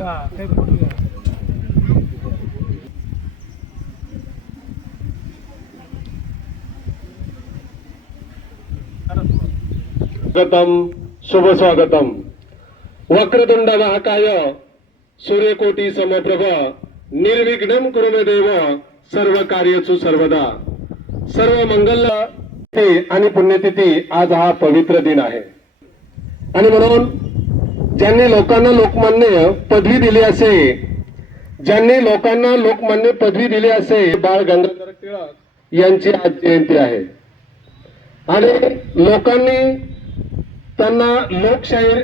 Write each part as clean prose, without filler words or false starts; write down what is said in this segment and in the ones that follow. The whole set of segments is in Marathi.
स्वागतम शुभ स्वागतम। वक्रतुंड महाकाय सूर्यकोटी समप्रभ निर्विघ्नं कुरु मे देव सर्व कार्येषु सर्वदा। सर्व मंगल आणि पुण्यतिथी आज हा पवित्र दिन आहे आणि म्हणून ज्यांनी लोकांना लोकमान्य पदवी दिली असे, ज्यांनी लोकांना लोकमान्य पदवी दिली असे बाळ गंगाधर टिळक यांची आज जयंती आहे आणि लोकांनी त्यांना लोकशाहीर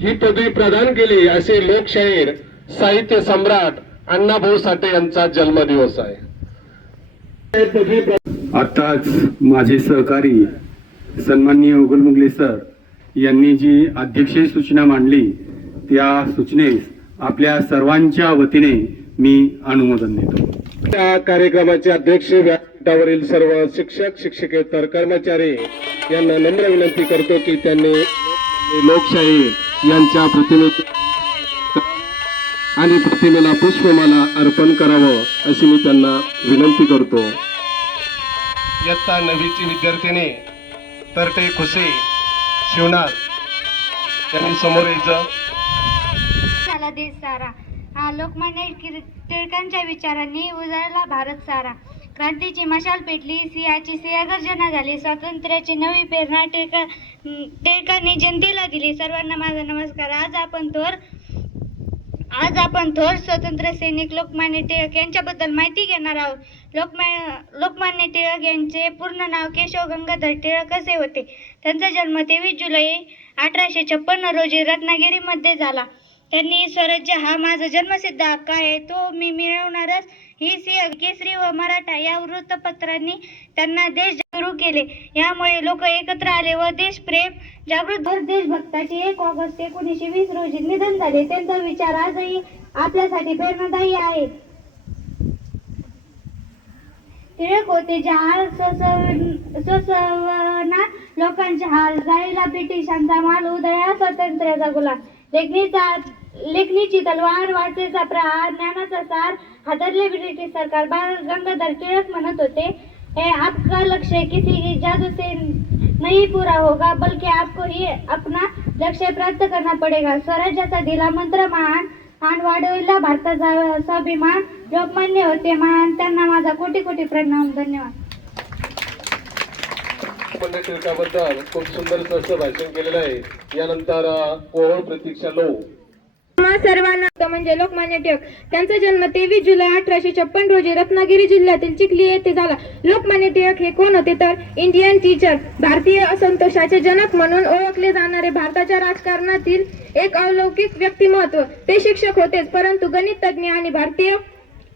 ही पदवी प्रदान केली असे लोकशाहीर साहित्य सम्राट अण्णाभाऊ साठे यांचा जन्मदिवस आहे। आताच माझे सहकारी सन्माननीय उगलमुगले सर यांनी जी अध्यक्षीय सूचना मांडली त्या सूचनेस आपल्या सर्वांच्या वतीने मी अनुमोदन देतो। त्या कार्यक्रमाचे अध्यक्ष व्यासपीठावरील सर्व शिक्षक शिक्षकेतर कर्मचारी यांना नम्र विनंती करतो की त्यांनी लोकशाही यांच्या प्रतिमेला पुष्पमाला अर्पण करावं अशी मी त्यांना विनंती करतो। इयत्ता 9वीची विद्यार्थिनी तरटे खुशी शिवनाथ यांनी समोर यायचं। झाला देश सारा, हा लोकमान्य टिळकांच्या विचारांनी उजळला भारत सारा। क्रांतीची मशाल पेटली, सिंहाची सिंहगर्जना झाली, स्वातंत्र्याची नवी प्रेरणा टिळकांनी जनतेला दिली। सर्वांना माझा नमस्कार। आज आपण थोर स्वातंत्र्य सैनिक लोकमान्य टिळक यांच्याबद्दल माहिती घेणार आहोत। लोकमान्य टिळक यांचे पूर्ण नाव केशव गंगाधर टिळक असे होते। त्यांचा जन्म 23 जुलै 1856 रोजी रत्नागिरीमध्ये झाला। त्यांनी स्वराज्य हा माझा जन्मसिद्ध हक्क आहे, तो मी मिळवणारच ही सिंह केसरी व मराठा या वृत्तपत्रांनी त्यांना देश सुरू केले। यामुळे लोक एकत्र आले व देशप्रेम जागृत देशभक्ताचे 1 ऑगस्ट 1920 रोजी निधन झाले। त्यांचा विचार आजही आपल्यासाठी प्रेरणादायी आहे। टिळक होते जहाल सोसवना लोकांचे हाल, जाळीला ब्रिटिशांचा माल, उदया स्वातंत्र्याचा गुलाम। लेखणीची तलवार, वाटेचा प्रहार, ज्ञानाचा सार, हादरले ब्रिटिश सरकार। बाळ गंगाधर टिळक म्हणत होते, आपका लक्ष्य किसी जादू से नहीं पूरा होगा, बल्कि आपको ही अपना लक्ष्य प्राप्त करना पडेगा। स्वराज्याचा दिला मंत्र महान, वाढविला भारताचा स्वाभिमान। लोकमान्य होते महान, त्यांना माझा कोटी कोटी प्रणाम। धन्यवाद। टिळकाबद्दल खूप सुंदर असं भाषण केलेलं आहे। यानंतर कोहळ प्रतीक्षा लो सर्वांना म्हणजे लोकमान्य टिळक। त्यांचा जन्म 23 जुलै 1856 रोजी रत्नागिरी जिल्ह्यातील चिखली येथे झाला। लोकमान्य टिळक हे कोण होते तर इंडियन टीचर, भारतीय असंतोषाचे जनक म्हणून ओळखले जाणारे भारताच्या राजकारणातील एक अलौकिक व्यक्तिमत्व। ते शिक्षक होतेच, परंतु गणित तज्ञ आणि भारतीय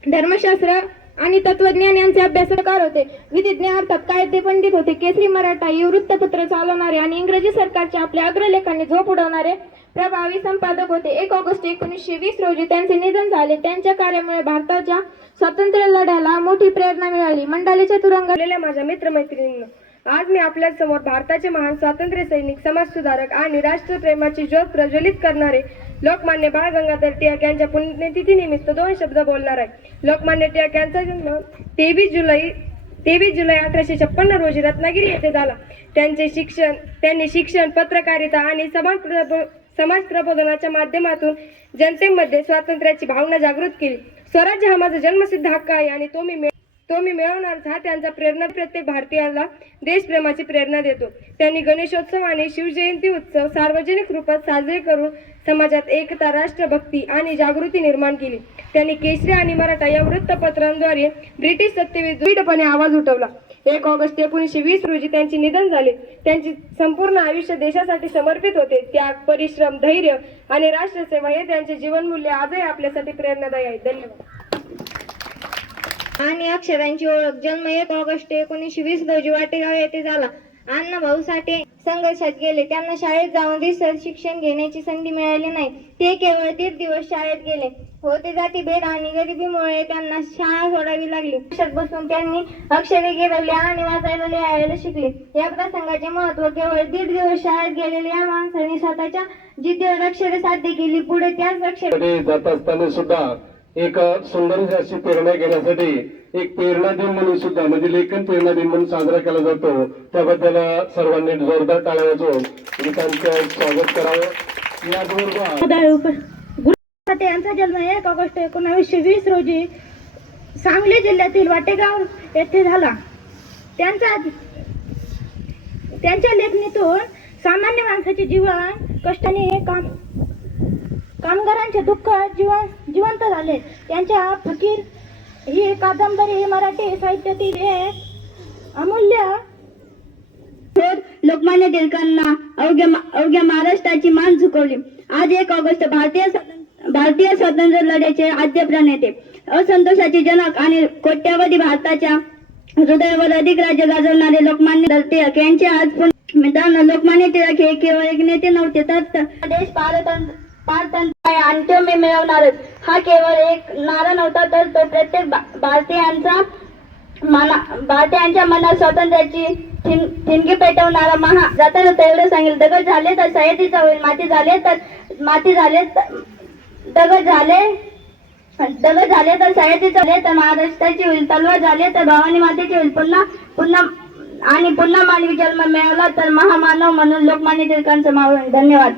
धर्मशास्त्र आणि तत्वज्ञान यांचे अभ्यासकार होते। विधिज्ञ अर्थात कायदे पंडित होते। केसरी मराठा ही वृत्तपत्र चालवणारे आणि इंग्रजी सरकारच्या आपल्या अग्रलेखांनी झोप उडवणारे प्रभावी संपादक होते। 1 ऑगस्ट 1920 रोजी त्यांचे निधन झाले। त्यांच्या कार्यामुळे भारताच्या स्वातंत्र्य लढ्याला मोठी प्रेरणा मिळाली। मंडालेच्या तुरुंगात माझ्या मित्रमैत्रिणींनो, आज मी आपल्या समोर भारताचे महान स्वातंत्र्य सैनिक, समाजसुधारक आणि राष्ट्रप्रेमाची ज्योत प्रज्वलित करणारे लोकमान्य बाळ गंगाधर टिळक यांच्या पुण्यतिथी निमित्त 2 शब्द बोलणार आहे। लोकमान्य टिळक यांचा जन्म 23 जुलै 1856 रोजी रत्नागिरी येथे झाला। त्यांनी शिक्षण, पत्रकारिता आणि समाज प्रबोधनाच्या माध्यमातून जनतेमध्ये स्वातंत्र्याची भावना जागृत केली। स्वराज्य हा माझा जन्मसिद्ध हक्क आहे आणि तो मी मिळवणारच हा त्यांचा प्रेरणा प्रत्येक भारतीयाला देशप्रेमाची प्रेरणा देतो। त्यांनी गणेशोत्सव आणि शिवजयंती उत्सव सार्वजनिक रूपात साजरे करून समाजात एकता, राष्ट्रभक्ती आणि जागृती निर्माण केली। त्यांनी केसरी आणि मराठा या वृत्तपत्रांद्वारे ब्रिटिश सत्तेविरुद्ध दृढपणे आवाज उठवला। 1 ऑगस्ट 1920 रोजी त्यांचे निधन झाले। त्यांचे संपूर्ण आयुष्य देशासाठी समर्पित होते। त्याग, परिश्रम, धैर्य आणि राष्ट्रसेवा हे त्यांचे जीवनमूल्य आजही आपल्यासाठी प्रेरणादायी आहे। धन्यवाद। आणि अक्षरांची ओळख। जन्म 1 ऑगस्ट 1920 रोजी वाटेगाव येथे झाला। अण्णाभाऊ साठे संघर्षात गेले. त्यांना शाळेत जाऊन रिसर्च शिक्षण घेण्याची संधी मिळाली नाही. ते केवळ 1.5 दिवस शाळेत गेले होते. जातीभेद आणि गरिबीमुळे त्यांना शाळा सोडावी लागली. वर्षात बसून त्यांनी अक्षरे गिरवली आणि वाचायला लिहायला शिकले. या प्रसंगाचे महत्त्व केवळ 1.5 दिवस शाळेत गेलेल्या या माणसाने स्वतःच्या जिद्दीवर अक्षरे साध्य केली. पुढे त्याच अक्षरे कडे जात असताना सुद्धा एक सुंदर अशी प्रेरणा घेण्यासाठी एक प्रेरणा दिन म्हणून सुद्धा म्हणजे लेखन प्रेरणा दिन म्हणून साजरा केला जातो. त्याबद्दल सर्वांनी जोरदार टाळ्या वाजवून त्यांचं स्वागत करावं. याबरोबर यांचा जन्म 1 ऑगस्ट 1920 रोजी सांगली जिल्ह्यातील वाटेगाव येथे झाला. त्यांच्या लेखणीतून सामान्य माणसाचे जीवन कष्टाने हे कामगारांचे दुःख जिवंत झाले. त्यांच्या फकीर ही कादंबरी मराठी साहित्यातील एक अमूल्य लोकमान्य टिळकांना अवघ्या महाराष्ट्राची मान झुकवली. आज 1 ऑगस्ट भारतीय स्वातंत्र्य लढ्याचे आद्य प्रणेते, असंतोषाचे जनक आणि कोट्यावधी भारताच्या हृदयावर अधिक राज्य गाजवणारे लोकमान्य टिळक यांचे आज मित्रांनो, लोकमान्य टिळक हे केवळ एक नेते नव्हते तर देश पारतंत्र्य आणि तो मी मिळवणारच हा केवळ एक नारा नव्हता, तर तो प्रत्येक भारतीयांच्या मनात स्वातंत्र्याची ठिणगी पेटवणारा जाता एवढं सांगेल. दगड झाले तर सह्याद्रीचा होईल, दगड झाले तर सह्याद्रीचा होईल, तर महाराष्ट्राची होईल, तलवार झाले तर भवानी मातेची होईल. पुन्हा मानवी जन्म मिळाला तर महामानव म्हणून लोकमान्य टिळकांचं मावळण. धन्यवाद.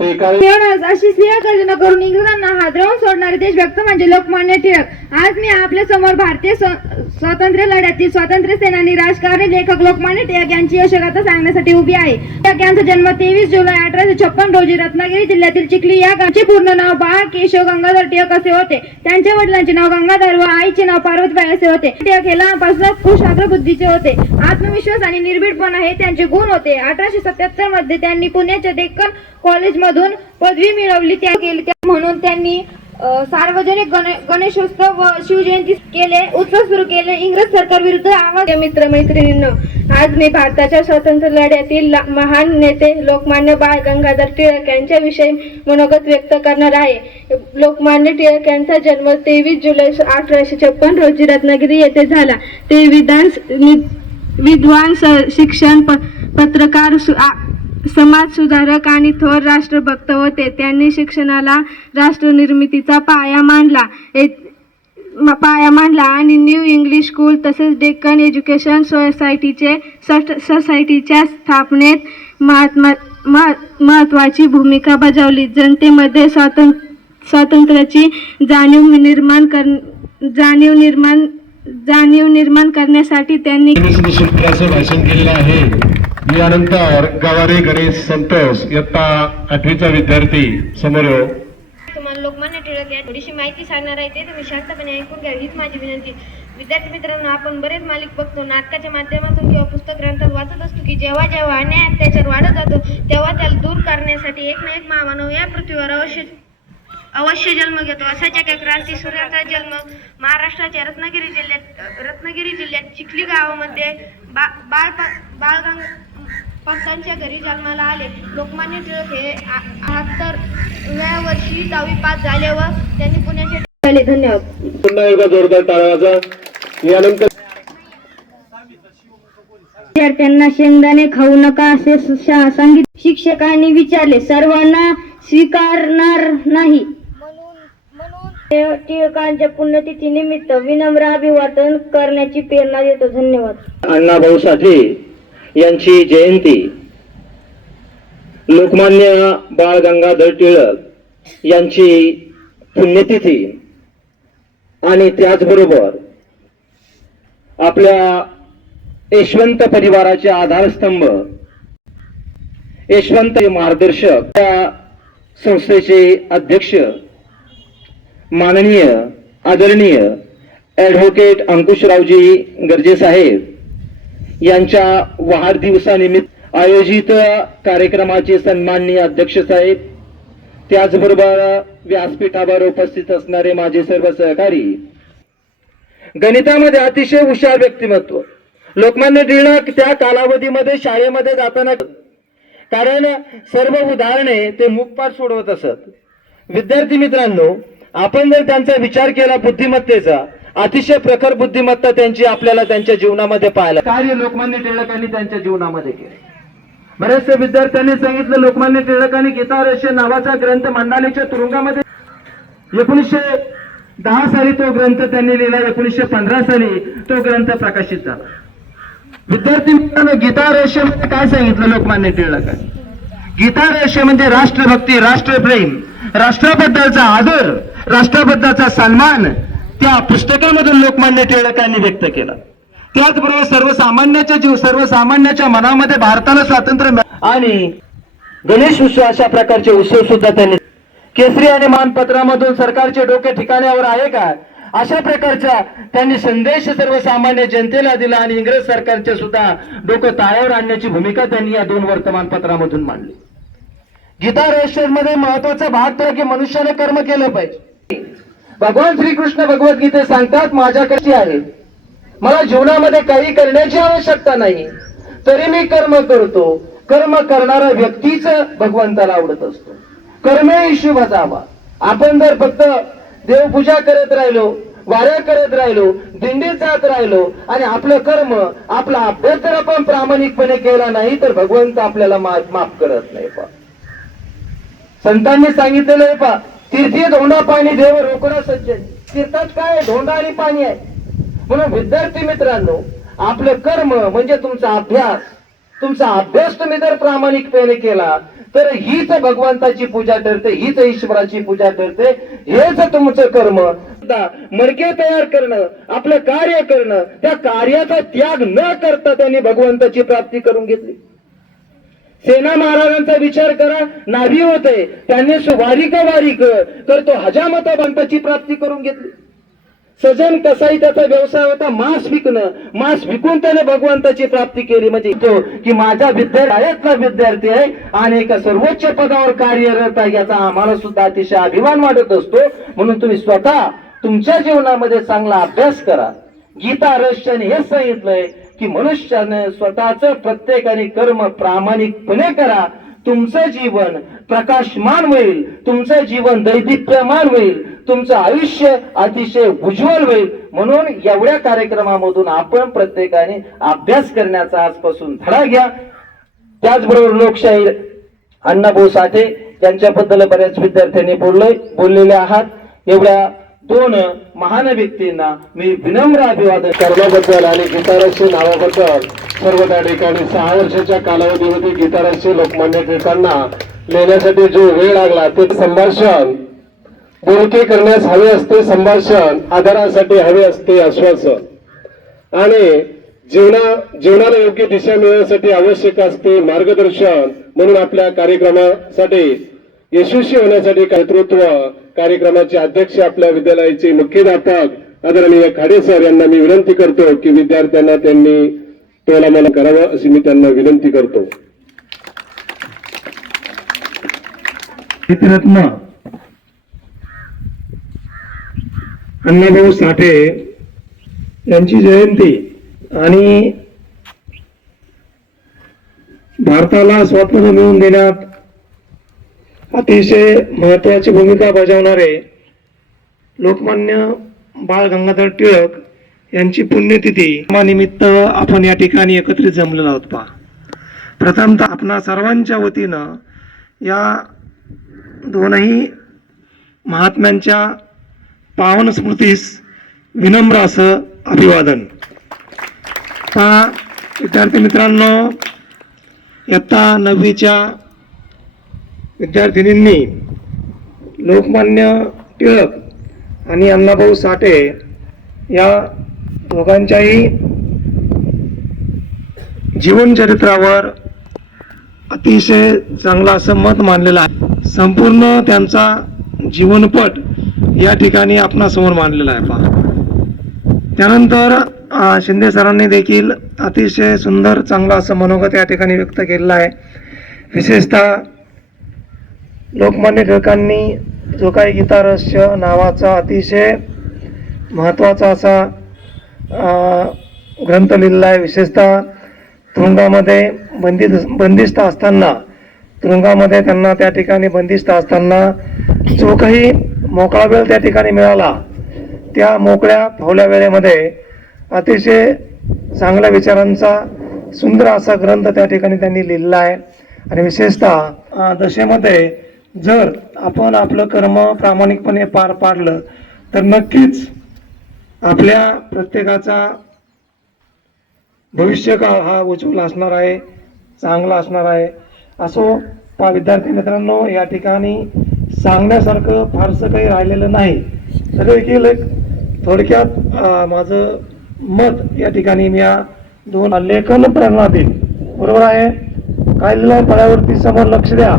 एवढंच अशी स्त्रियगर्जना करून इंग्रजांना हादरवून सोडणारे देशभक्त म्हणजे लोकमान्य टिळक. आज मी आपल्या समोर भारतीय स्वातंत्र्य लढ्यातील स्वातंत्र्य सेनानी, राजकारणी, लेखक लोकमान्य टिळक यांची यशगाथा सांगण्यासाठी उभी आहे. टिळक यांचा जन्म 23 जुलै 1856 रोजी रत्नागिरी जिल्ह्यातील चिखली या गावचे पूर्ण नाव बाळ केशव गंगाधर टिळक असे होते. त्यांच्या वडिलांचे नाव गंगाधर व आईचे नाव पार्वतीबाई असे होते. टिळक हे लहानपासूनच कुशाग्र बुद्धीचे होते. आत्मविश्वास आणि निर्भीडपणा हे त्यांचे गुण होते. 1877 मध्ये त्यांनी पुण्याच्या डेक्कन कॉलेजमधून पदवी मिळवली. म्हणून त्यांनी सार्वजनिक गणेशोत्सव व शिवजयंती उत्सव सुरू केले. इंग्रज सरकार विरुद्ध आवाज. मित्रमैत्रिणींनो, आज मी भारताच्या स्वातंत्र्य लढ्यातील महान नेते लोकमान्य बाळ गंगाधर टिळक यांच्याविषयी मनोगत व्यक्त करणार आहे. लोकमान्य टिळक यांचा जन्म 23 जुलै 1856 रोजी रत्नागिरी येथे झाला. ते विद्वान, शिक्षण, पत्रकार, समाज सुधारक आणि थोर राष्ट्रभक्त होते. त्यांनी शिक्षणाला राष्ट्रनिर्मितीचा पाया मांडला आणि न्यू इंग्लिश स्कूल तसेच डेक्कन एज्युकेशन सोसायटीच्या स्थापनेत महत्त्वाची भूमिका बजावली. जनतेमध्ये स्वातंत्र्याची जाणीव निर्माण करण्यासाठी त्यांनी भाषण केलेलं आहे. यानंतर गवारे गणेश संतोष इयत्ता 8वीचा विद्यार्थी समोर येऊ. तुम्हाला लोकमान्य टिळक या थोडीशी माहिती सांगणार आहे, ते तुम्ही शांतपणे ऐकून घ्या हीच माझी विनंती. विद्यार्थी मित्रांनो, आपण बरेच मालिक बघतो, नाटकाच्या माध्यमातून किंवा पुस्तक ग्रंथात वाचत असतो की जेव्हा अन्याय अत्याचार वाढत जातो तेव्हा त्याला दूर करण्यासाठी एक ना एक महामानव या पृथ्वीवर अवश्य जन्म घेतो. असाच एक क्रांती सूर्याचा जन्म महाराष्ट्राच्या रत्नागिरी जिल्ह्यात चिखली गावामध्ये बाळगंगाधरांच्या घरी जन्माला आले. लोकमान्य टिळक हे 78व्या वर्षी 10वी पास झाले व त्यांनी पुण्याचे. धन्यवाद. पुन्हा एकदा जोरदार टाळ्या वाजवा. यानंतर विद्यार्थ्यांना शेंगदाणे खाऊ नका असे सांगितले. शिक्षकांनी विचारले, सर्वांना स्वीकारणार नाही. म्हणून टिळकांच्या पुण्यतिथी निमित्त विनम्र अभिवादन करण्याची प्रेरणा देतो. धन्यवाद. अण्णाभाऊ साठे यांची जयंती, लोकमान्य बाळ गंगाधर टिळक यांची पुण्यतिथी आणि त्याचबरोबर आपल्या यशवंत परिवाराचे आधारस्तंभ, यशवंत मार्गदर्शक, त्या संस्थेचे अध्यक्ष माननीय आदरणीय ॲडव्होकेट अंकुशरावजी गर्जे साहेब यांच्या वाढदिवसानिमित्त आयोजित कार्यक्रमाचे सन्माननीय अध्यक्ष साहेब, त्याचबरोबर व्यासपीठावर उपस्थित असणारे माझे सर्व सहकारी, गणितामध्ये अतिशय हुशार व्यक्तिमत्व, लोकमान्य टिळक त्या कालावधीमध्ये शाळेमध्ये जाताना, कारण सर्व उदाहरणे ते मुखपाठ सोडवत असत. विद्यार्थी मित्रांनो, आपण जर त्यांचा विचार केला बुद्धिमत्तेचा, अतिशय प्रखर बुद्धिमत्ता त्यांची आपल्याला त्यांच्या जीवनामध्ये पाहायला, कार्य लोकमान्य टिळकांनी त्यांच्या जीवनामध्ये केले. बऱ्याचशा विद्यार्थ्यांनी सांगितलं लोकमान्य टिळकांनी गीता रहस्य नावाचा ग्रंथ मंडालेच्या तुरुंगामध्ये 1910 साली तो ग्रंथ त्यांनी लिहिला, 1915 साली तो ग्रंथ प्रकाशित झाला. विद्यार्थी मित्रांनो, गीता रहस्य म्हणजे काय सांगितलं लोकमान्य टिळकांनी? गीता रहस्य म्हणजे राष्ट्रभक्ती, राष्ट्रप्रेम, राष्ट्राबद्दलचा आदर, राष्ट्राबद्दलचा सन्मान त्या पुस्तकामधून लोकमान्य टिळकांनी व्यक्त केला. त्याचबरोबर सर्वसामान्याच्या मनामध्ये भारताला स्वातंत्र्य आणि गणेश उत्सव अशा प्रकारचे उत्सव सुद्धा त्यांनी, केसरी आणि मानपत्रामधून सरकारचे डोके ठिकाण्यावर आहे का, अशा प्रकारचा त्यांनी संदेश सर्वसामान्य जनतेला दिला आणि इंग्रज सरकारचे सुद्धा डोकं ताळ्यावर आणण्याची भूमिका त्यांनी या 2 वर्तमानपत्रामधून मांडली. गीता रहस्यामध्ये महत्वाचा भाग तो की मनुष्याने कर्म केलं पाहिजे. भगवान श्रीकृष्ण भगवद्गीतेत सांगतात, माझ्याकडे आहे, मला जीवनामध्ये काही करण्याची आवश्यकता नाही, तरी मी कर्म करतो. कर्म करणारा व्यक्तीच भगवंताला आवडत असतो. कर्मे शुभ जावा. आपण जर फक्त देवपूजा करत राहिलो, वाऱ्या करत राहिलो, दिंडीत जात राहिलो आणि आपलं कर्म, आपला अभ्यास जर आपण प्रामाणिकपणे केला नाही तर भगवंत आपल्याला माफ करत नाही. संतांनी सांगितलेलं आहे पा, तीर्थी धोंडा पाणी देव रोकडा सज्जन. तीर्थात काय, धोंडा आणि पाणी आहे. म्हणून विद्यार्थी मित्रांनो, आपलं कर्म म्हणजे तुमचा अभ्यास तुम्ही जर प्रामाणिकपणे केला तर हीच भगवंताची पूजा ठरते, हीच ईश्वराची पूजा ठरते. हेच तुमचं कर्म. मडके तयार करणं, आपलं कार्य करणं, त्या कार्याचा त्याग न करता त्यांनी भगवंताची प्राप्ती करून घेतली. सेना महाराजांचा विचार करा, नाभी होते, त्यांनी वारिक करतो हजामत भगवंताची प्राप्ती करून घेतली. सजन कसाई त्याचा व्यवसाय होता मांस विकणं, मांस विकून त्याने भगवंताची प्राप्ती केली. म्हणजे तो की माझा शाळेतला विद्यार्थी आहे आणि एका सर्वोच्च पदावर कार्यरत आहे, याचा आम्हाला सुद्धा अतिशय अभिमान वाटत असतो. म्हणून तुम्ही स्वतः तुमच्या जीवनामध्ये चांगला अभ्यास करा. गीता रहस्याने हे सांगितलंय की मनुष्याने स्वतःच प्रत्येकाने कर्म प्रामाणिकपणे करा. तुमचं जीवन प्रकाशमान होईल, तुमचं जीवन दैदिप्यमान होईल, तुमचं आयुष्य अतिशय उज्ज्वल होईल. म्हणून एवढ्या कार्यक्रमामधून आपण प्रत्येकाने अभ्यास करण्याचा आजपासून धडा घ्या. त्याचबरोबर लोकशाहीर अण्णाभाऊ साठे यांच्याबद्दल बऱ्याच विद्यार्थ्यांनी बोललेले आहात. एवढ्या 2 महान व्यक्तींना मी विनम्र अभिवादन कर्माबद्दल आणि गीता रहस्य नावाबद्दल सर्व त्या ठिकाणी 6 वर्षाच्या कालावधीमध्ये गीता रहस्य लोकमान्य टिळकांना लिहिण्यासाठी जो वेळ लागला, ते संभाषण बोलके करण्यास हवे असते, संभाषण आधारासाठी हवे असते आश्वासन, आणि जीवनाला योग्य दिशा मिळवण्यासाठी आवश्यक असते मार्गदर्शन. म्हणून आपल्या कार्यक्रमासाठी यशस्वी होण्यासाठी नेतृत्व कार्यक्रमाचे अध्यक्ष आपल्या विद्यालयाचे मुख्याध्यापक आदरणीय खाडे सर यांना मी विनंती करतो की विद्यार्थ्यांना त्यांनी तोलामोल करावं अशी मी त्यांना विनंती करतो. रत्न अण्णाभाऊ साठे यांची जयंती आणि भारताला स्वातंत्र्य मिळवून देण्यात अतिशय महत्वाची भूमिका बजावणारे लोकमान्य बाळ गंगाधर टिळक यांची पुण्यतिथी निमित्त आपण या ठिकाणी एकत्रित जमलेलो आहोत. प्रथमतः आपणा सर्वांच्या वतीनं या 2ही महात्म्यांच्या पावन स्मृतीस विनम्र असं अभिवादन. विद्यार्थी मित्रांनो, इयत्ता 9वीच्या विद्यार्थिनींनी लोकमान्य टिळक आणि अण्णाभाऊ साठे या दोघांच्याही जीवनचरित्रावर अतिशय चांगलं असं मत मांडलेलं आहे. संपूर्ण त्यांचा जीवनपट या ठिकाणी आपणासमोर मांडलेला आहे. त्यानंतर शिंदे सरांनी देखील अतिशय सुंदर चांगलं असं मनोगत या ठिकाणी व्यक्त केलेलं आहे. विशेषतः लोकमान्य टिळकांनी जो काही गीता रहस्य नावाचा अतिशय महत्त्वाचा असा ग्रंथ लिहिलेला आहे. विशेषतः तुरुंगामध्ये बंदिस्त असताना, तुरुंगामध्ये त्यांना त्या ठिकाणी बंदिस्त असताना जो काही मोकळा वेळ त्या ठिकाणी मिळाला, त्या मोकळ्या फावल्या वेळेमध्ये अतिशय चांगल्या विचारांचा सुंदर असा ग्रंथ त्या ठिकाणी त्यांनी लिहिलेला आहे. आणि विशेषतः दशेमध्ये जर आपण आपलं कर्म प्रामाणिकपणे पार पाडलं तर नक्कीच आपल्या प्रत्येकाचा भविष्यकाळ हा उज्ज्वल असणार आहे, चांगला असणार आहे. असो विद्यार्थी मित्रांनो, या ठिकाणी सांगण्यासारखं फारसं काही राहिलेलं नाही. तरी देखील एक थोडक्यात माझं मत या ठिकाणी मी या दोन लेखन प्रेरणा देईन. बरोबर आहे. काय लिहिलंय फळ्यावरती? समोर लक्ष द्या.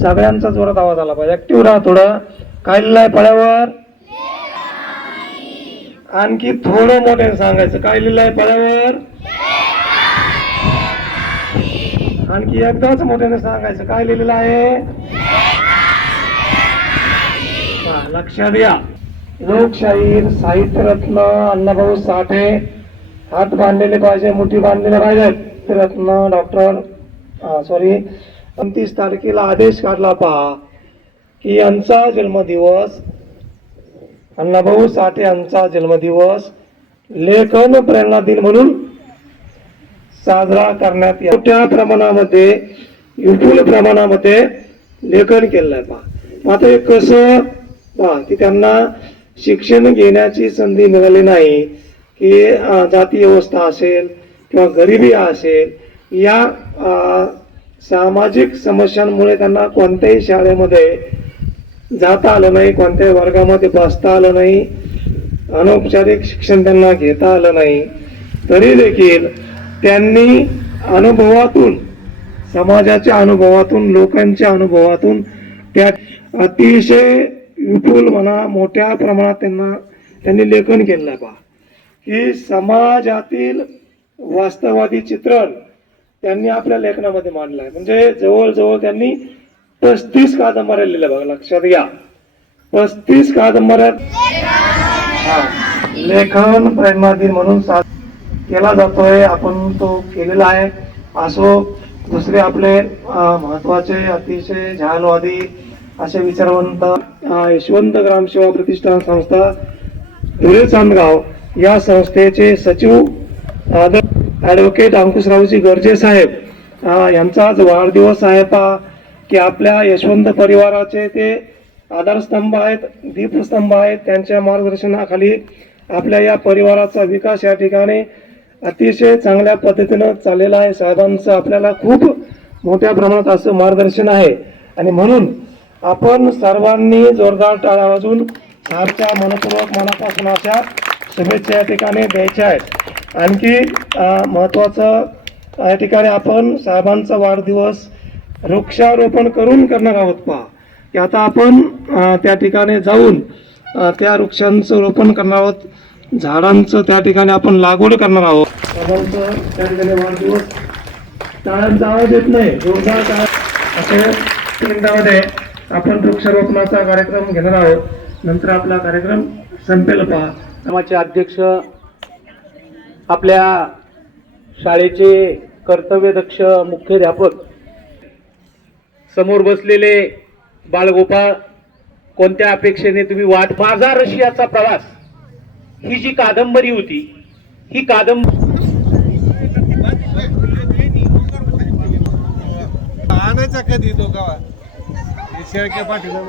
सगळ्यांचा जोरात आवाज आला पाहिजे. ऍक्टिव्ह राहा थोडं. काय लिहिलंय फळ्यावर? आणखी थोडं मोठ्याने सांगायचं. काय लिहिलंय फळ्यावर? आणखी एकदाच मोठ्याने सांगायचं. काय लिहिलेलं आहे? लक्षात घ्या. लोकशाहीर, साहित्यरत्न अण्णाभाऊ साठे, हात बांधलेले पाहिजे, मुठी बांधलेले पाहिजेत. रत्न डॉक्टर 29 तारखेला आदेश काढला पहा की यांचा जन्मदिवस, अण्णाभाऊ साठे यांचा जन्मदिवस लेखन प्रेरणा दिन म्हणून साजरा करण्यात मोठ्या प्रमाणामध्ये, विपुल प्रमाणामध्ये लेखन केलेलं आहे पहा. मात्र हे कसं पहा की त्यांना शिक्षण घेण्याची संधी मिळाली नाही, की जाती व्यवस्था असेल किंवा गरिबी असेल, या सामाजिक समस्यांमुळे त्यांना कोणत्याही शाळेमध्ये जाता आलं नाही, कोणत्याही वर्गामध्ये बसता आलं नाही, अनौपचारिक शिक्षण त्यांना घेता आलं नाही. तरी देखील त्यांनी अनुभवातून, समाजाच्या अनुभवातून, लोकांच्या अनुभवातून त्या अतिशय विपुल म्हणा मोठ्या प्रमाणात त्यांनी लेखन केलेलं आहे पहा की समाजातील वास्तववादी चित्रण त्यांनी आपल्या लेखनामध्ये मांडलं आहे. म्हणजे जवळजवळ त्यांनी 35 कादंबऱ्या लिहिल्या बघा. लक्षात घ्या, 35 कादंबऱ्या लेखन प्रेरणा दिन म्हणून केला जातोय. आपण तो केलेला आहे. असो दुसरे आपले महत्वाचे अतिशय झालवादी असे विचारवंत यशवंत ग्रामसेवा प्रतिष्ठान संस्था धुळे चांदगाव या संस्थेचे सचिव ॲडव्होकेट अंकुशरावजी गर्जे साहेब यांचा आज वाढदिवस आहे पहा की आपल्या यशवंत परिवाराचे ते आधारस्तंभ आहेत, दीपस्तंभ आहेत. त्यांच्या मार्गदर्शनाखाली आपल्या या परिवाराचा विकास या ठिकाणी अतिशय चांगल्या पद्धतीनं चाललेला आहे. साहेबांचं आपल्याला खूप मोठ्या प्रमाणात असं मार्गदर्शन आहे आणि म्हणून आपण सर्वांनी जोरदार टाळ्या वाजवून साहेबच्या मनपूर्वक मनापासून अशा शुभेच्छा या ठिकाणी द्यायच्या आहेत. आणखी महत्त्वाचं या ठिकाणी आपण साहेबांचा वाढदिवस वृक्षारोपण करून करणार आहोत पहा की आता आपण त्या ठिकाणी जाऊन त्या वृक्षांचं रोपण करणार आहोत, झाडांचं त्या ठिकाणी आपण लागवड करणार आहोत. साहेबांचं त्या ठिकाणी वाढदिवस टाळ्यांचा आवाज येत नाही, जोरदार टाळ्या असे 3 मिनिटांमध्ये आपण वृक्षारोपणाचा कार्यक्रम घेणार आहोत. नंतर आपला कार्यक्रम संपेल पहा. समाजचे अध्यक्ष, आपल्या शाळेचे कर्तव्यदक्ष मुख्याध्यापक, समोर बसलेले बाळगोपाळ, कोणत्या अपेक्षेने तुम्ही वाट, माझा रशियाचा प्रवास ही जी कादंबरी होती, ही कादंबरी आणायचा कधी तो गावा शेळक्या पाठीला